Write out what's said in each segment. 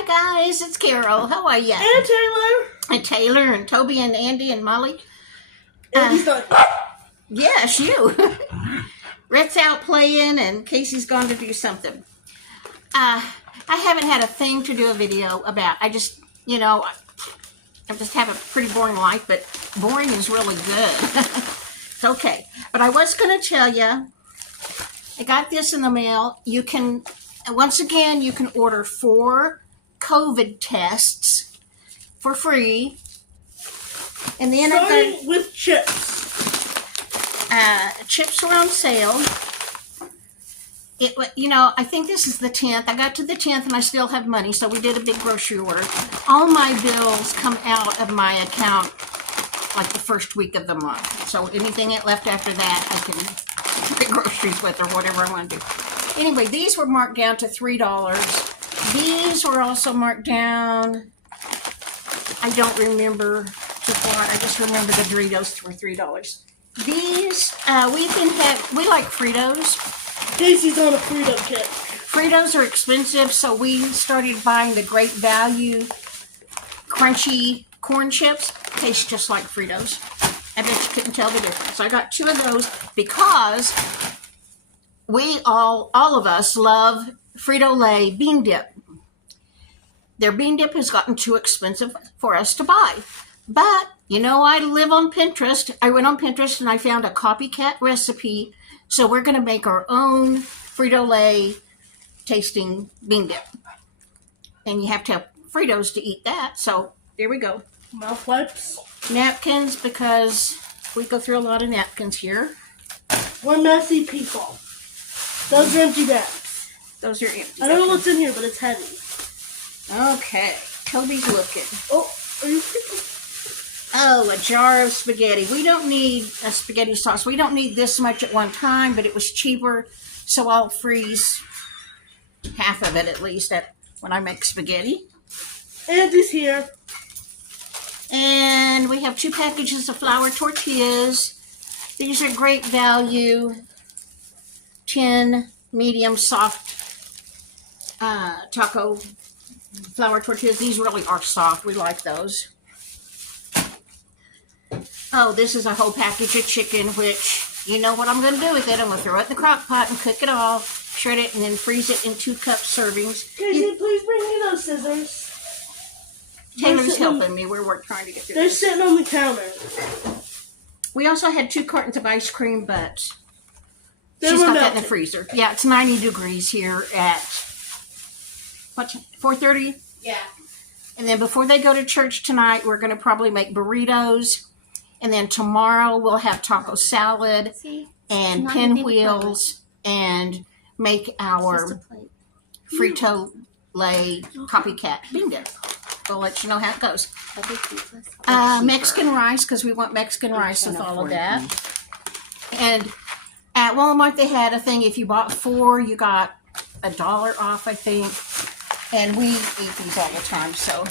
Hi guys, it's Carol. How are ya? And Taylor. And Taylor and Toby and Andy and Molly. Andy's not. Yes, you. Rhett's out playing and Casey's gone to do something. I haven't had a thing to do a video about. I just have a pretty boring life, but boring is really good. It's okay. But I was going to tell you, I got this in the mail. You can, once again, you can order 4 COVID tests for free. And then starting with chips. Chips were on sale. I think this is the 10th. I got to the 10th and I still have money, so we did a big grocery order. All my bills come out of my account like the first week of the month. So anything that left after that, I can get groceries with or whatever I want to do. Anyway, these were marked down to $3. These were also marked down. I don't remember too far. I just remember the Doritos were $3. These, we like Fritos. Casey's on a Frito kick. Fritos are expensive, so we started buying the Great Value crunchy corn chips. Taste just like Fritos. I bet you couldn't tell the difference. So I got 2 of those because we all of us love Frito-Lay bean dip. Their bean dip has gotten too expensive for us to buy. But, I live on Pinterest. I went on Pinterest and I found a copycat recipe. So we're going to make our own Frito-Lay tasting bean dip. And you have to have Fritos to eat that. So there we go. Mouth wipes. Napkins, because we go through a lot of napkins here. We're messy people. Those are empty bags. Those are empty. I don't know what's in here, but it's heavy. Okay. Toby's looking. Oh, are you freaking? Oh, a jar of spaghetti. We don't need a spaghetti sauce. We don't need this much at one time, but it was cheaper, so I'll freeze half of it at least when I make spaghetti. Andy's here. And we have 2 packages of flour tortillas. These are Great Value 10 medium soft taco flour tortillas. These really are soft. We like those. Oh, this is a whole package of chicken, which you know what I'm going to do with it. I'm going to throw it in the crock pot and cook it all, shred it, and then freeze it in 2-cup servings. Casey, please bring me those scissors. Taylor's helping me. We're trying to get through They're this. sitting on the counter. We also had 2 cartons of ice cream, but They she's were got melted. that in the freezer. Yeah, it's 90 degrees here at, 4:30? Yeah. And then before they go to church tonight, we're going to probably make burritos. And then tomorrow we'll have taco salad and pinwheels and make our Frito-Lay copycat bean dip. We'll let you know how it goes. Mexican rice, because we want Mexican rice with all of that. And at Walmart they had a thing, if you bought 4, you got $1 off, I think. And we eat these all the time, so.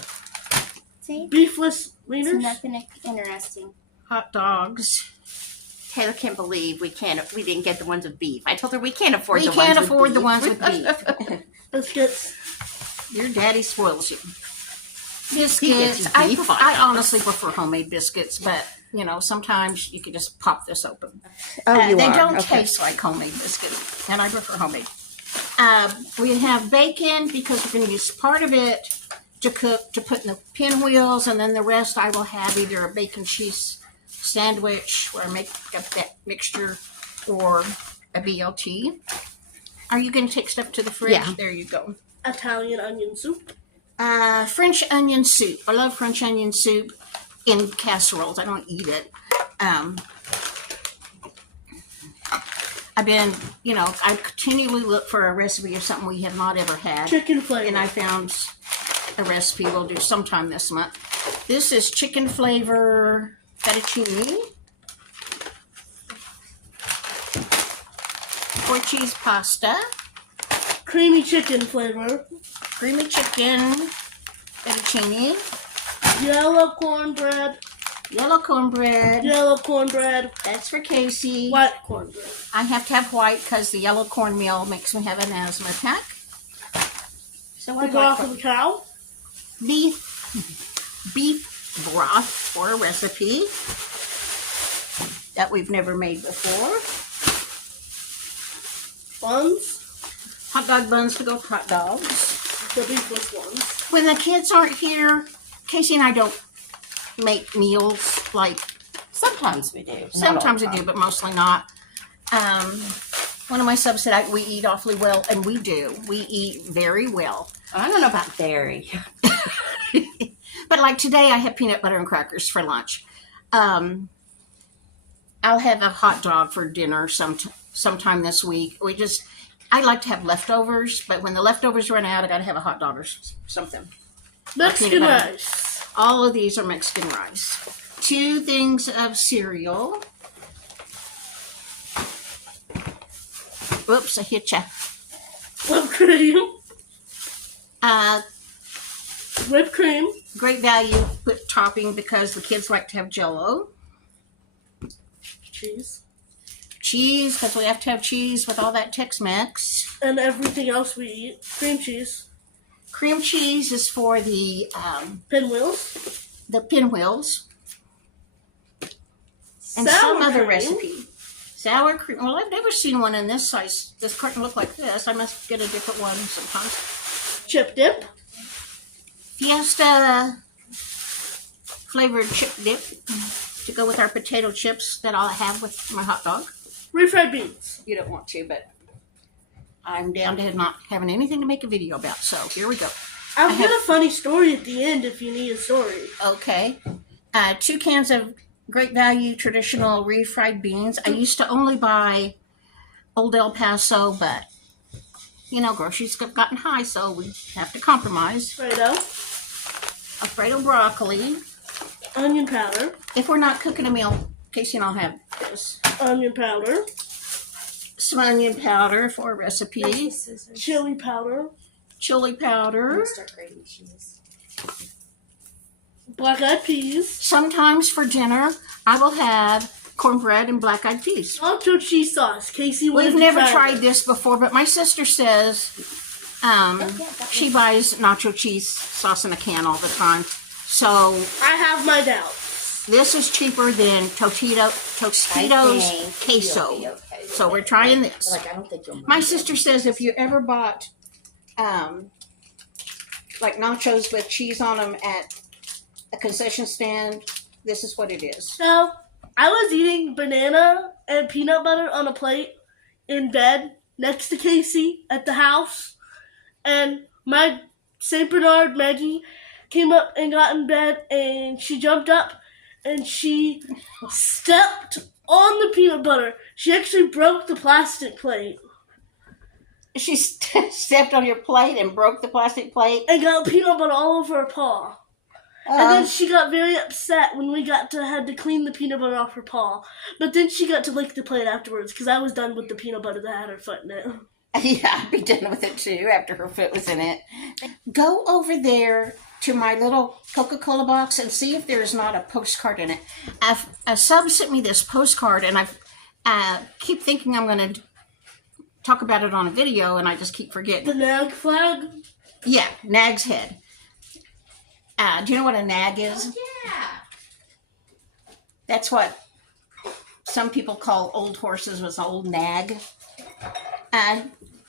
See? Beefless wieners. It's nothing interesting. Hot dogs. Taylor can't believe we didn't get the ones with beef. I told her we can't afford We the can't ones afford with the beef. ones with beef. Biscuits. Your daddy spoils you. He gets Biscuits. you I beef on honestly prefer homemade biscuits, but sometimes you can just pop this open. Oh, They don't taste like homemade biscuits, and I prefer homemade. We have bacon because we're going to use part of it to cook, to put in the pinwheels, and then the rest I will have either a bacon cheese sandwich where I make up that mixture or a BLT. Are you going to take stuff to the fridge? Yeah. There you go. Italian onion soup. French onion soup. I love French onion soup in casseroles. I don't eat it. I continually look for a recipe of something we have not ever had. Chicken flavor. And I found a recipe we'll do sometime this month. This is chicken flavor fettuccine. 4 cheese pasta. Creamy chicken flavor. Creamy chicken fettuccine. Yellow cornbread. Yellow cornbread. Yellow cornbread. That's for Casey. White cornbread. I have to have white because the yellow cornmeal makes me have an asthma attack. So The I broth like of a cow. beef broth for a recipe that we've never made before. Buns. Hot dog buns to go with hot dogs. The beefless ones. When the kids aren't here, Casey and I don't make meals like. Sometimes we do. Sometimes we do, but mostly not. One of my subs said we eat awfully well, and we do. We eat very well. I don't know about dairy. But like today, I had peanut butter and crackers for lunch. I'll have a hot dog for dinner sometime this week. I like to have leftovers, but when the leftovers run out, I got to have a hot dog or something. Mexican rice. All of these are Mexican rice. 2 things of cereal. Whoops, I hit ya. Whipped cream. Whipped cream. Great value put topping because the kids like to have Jell-O. Cheese. Cheese, because we have to have cheese with all that Tex-Mex. And everything else we eat. Cream cheese. Cream cheese is for the Pinwheels. pinwheels. And Sour some other cream. recipe. Sour cream. Well, I've never seen one in this size. This carton look like this. I must get a different one sometimes. Chip dip. Fiesta flavored chip dip to go with our potato chips that I'll have with my hot dog. Refried beans. You don't want to, but I'm down to not having anything to make a video about. So here we go. I've got a funny story at the end if you need a story. Okay. 2 cans of great value traditional refried beans. I used to only buy Old El Paso, but groceries have gotten high, so we have to compromise. Alfredo broccoli. Onion powder. If we're not cooking a meal, Casey and I'll have this. Onion powder. Some onion powder for a recipe. Chili powder. Chili powder. Start grating cheese. Black-eyed peas. Sometimes for dinner, I will have cornbread and black-eyed peas. Nacho cheese sauce. Casey, We've never tried this before, but my sister says she buys nacho cheese sauce in a can all the time. So I have my doubts. this is cheaper than Tostitos queso. Okay so we're trying this. I don't think you'll My sister says if you ever bought like nachos with cheese on them at a concession stand, this is what it is. So, I was eating banana and peanut butter on a plate in bed next to Casey at the house. And my St. Bernard Maggie came up and got in bed, and she jumped up and she stepped on the peanut butter. She actually broke the plastic plate. She stepped on your plate and broke the plastic plate. And got peanut butter all over her paw. And then she got very upset when we had to clean the peanut butter off her paw. But then she got to lick the plate afterwards because I was done with the peanut butter that had her foot in it. Yeah, I'd be done with it too after her foot was in it. Go over there to my little Coca-Cola box and see if there's not a postcard in it. A sub sent me this postcard, and I keep thinking I'm going to talk about it on a video, and I just keep forgetting. The nag flag? Yeah, Nag's head. Do you know what a nag is? Yeah. That's what some people call old horses, was an old nag.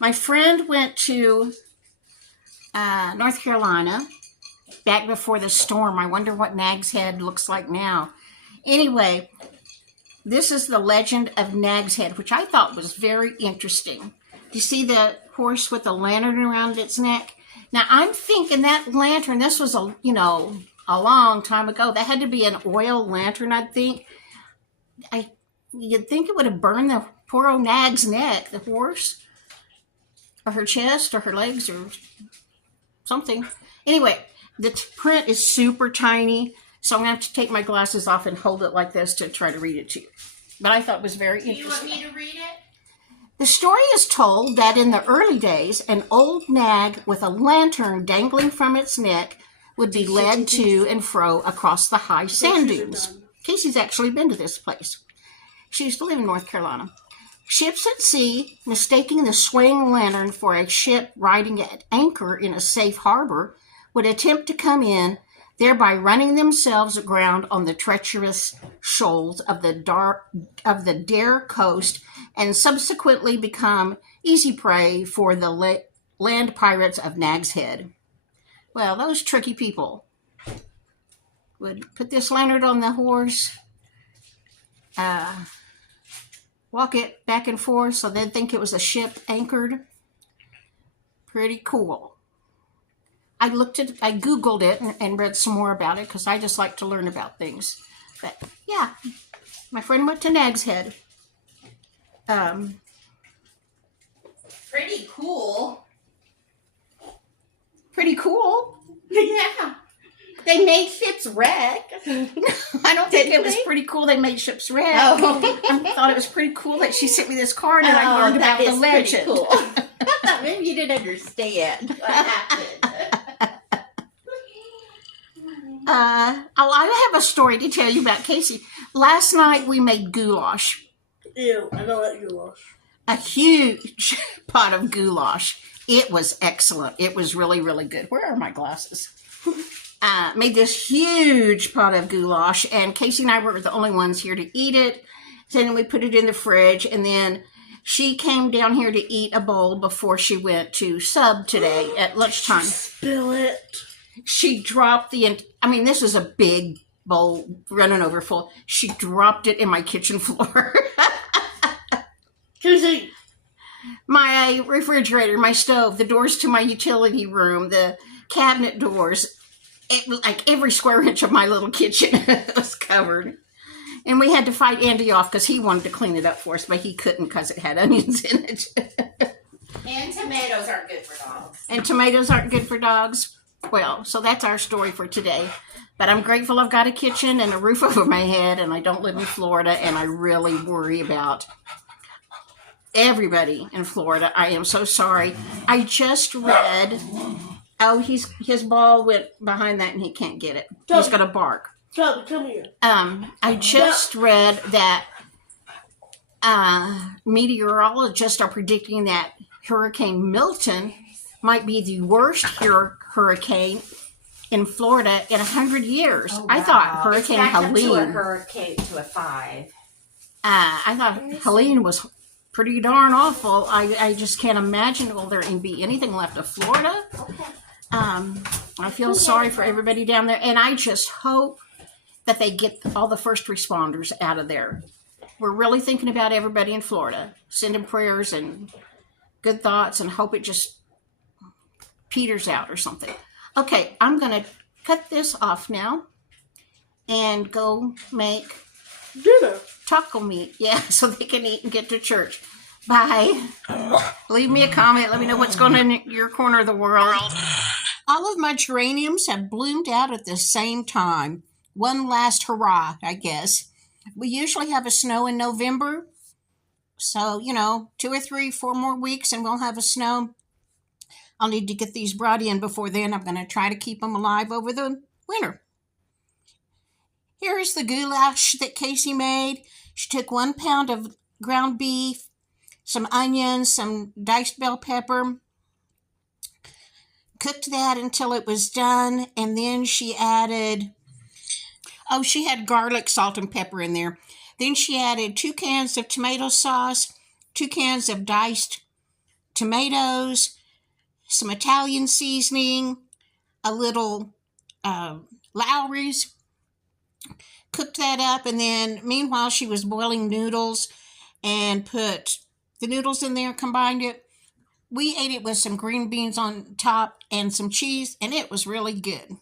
My friend went to North Carolina back before the storm. I wonder what Nag's head looks like now. Anyway, this is the legend of Nag's head, which I thought was very interesting. Do you see the horse with the lantern around its neck? Now, I'm thinking that lantern, this was a long time ago. That had to be an oil lantern, I'd think. You'd think it would have burned the poor old Nag's neck, the horse, or her chest, or her legs, or something. Anyway, the print is super tiny, so I'm going to have to take my glasses off and hold it like this to try to read it to you. But I thought it was very interesting. Do you want me to read it? The story is told that in the early days, an old nag with a lantern dangling from its neck would be led to and fro across the high sand dunes. Casey's actually been to this place. She used to live in North Carolina. Ships at sea, mistaking the swaying lantern for a ship riding at anchor in a safe harbor, would attempt to come in, thereby running themselves aground on the treacherous shoals of the Dare coast, and subsequently become easy prey for the land pirates of Nags Head. Well, those tricky people would put this lantern on the horse, walk it back and forth so they'd think it was a ship anchored. Pretty cool. I Googled it and read some more about it because I just like to learn about things. But yeah, my friend went to Nags Head. Pretty cool. Pretty cool. Yeah. They made ships wreck. I don't think it was pretty cool they made ships wreck. Oh. I thought it was pretty cool that she sent me this card and I learned about the legend. Cool. Maybe you didn't understand what happened. I have a story to tell you about Casey. Last night we made goulash. Ew, I don't like goulash. A huge pot of goulash. It was excellent. It was really, really good. Where are my glasses? Made this huge pot of goulash, and Casey and I were the only ones here to eat it. So then we put it in the fridge, and then she came down here to eat a bowl before she went to sub today at lunchtime. Spill it. She dropped this is a big bowl running over full. She dropped it in my kitchen floor. Casey. My refrigerator, my stove, the doors to my utility room, the cabinet doors. It was like every square inch of my little kitchen was covered. And we had to fight Andy off because he wanted to clean it up for us, but he couldn't because it had onions in it. And tomatoes aren't good for dogs. And tomatoes aren't good for dogs. Well, so that's our story for today. But I'm grateful I've got a kitchen and a roof over my head, and I don't live in Florida, and I really worry about everybody in Florida. I am so sorry. I just read, his ball went behind that and he can't get it. He's going to bark. Charlie, come here. I just read that meteorologists are predicting that Hurricane Milton might be the worst hurricane in Florida in 100 years. Oh, wow. I thought Hurricane Helene. To a 5. I thought Helene was pretty darn awful. I just can't imagine will there be anything left of Florida. I feel sorry for everybody down there, and I just hope that they get all the first responders out of there. We're really thinking about everybody in Florida, sending prayers and good thoughts, and hope it just peters out or something. Okay, I'm going to cut this off now and go make Dinner. taco meat. Yeah, so they can eat and get to church. Bye. Leave me a comment. Let me know what's going on in your corner of the world. All of my geraniums have bloomed out at the same time. One last hurrah, I guess. We usually have a snow in November. So, 2 or 3, 4 more weeks and we'll have a snow. I'll need to get these brought in before then. I'm going to try to keep them alive over the winter. Here is the goulash that Casey made. She took 1 pound of ground beef, some onions, some diced bell pepper, cooked that until it was done, and then she added, she had garlic, salt, and pepper in there. Then she added 2 cans of tomato sauce, 2 cans of diced tomatoes, some Italian seasoning, a little Lowry's. Cooked that up, and then meanwhile she was boiling noodles and put the noodles in there, combined it. We ate it with some green beans on top and some cheese, and it was really good.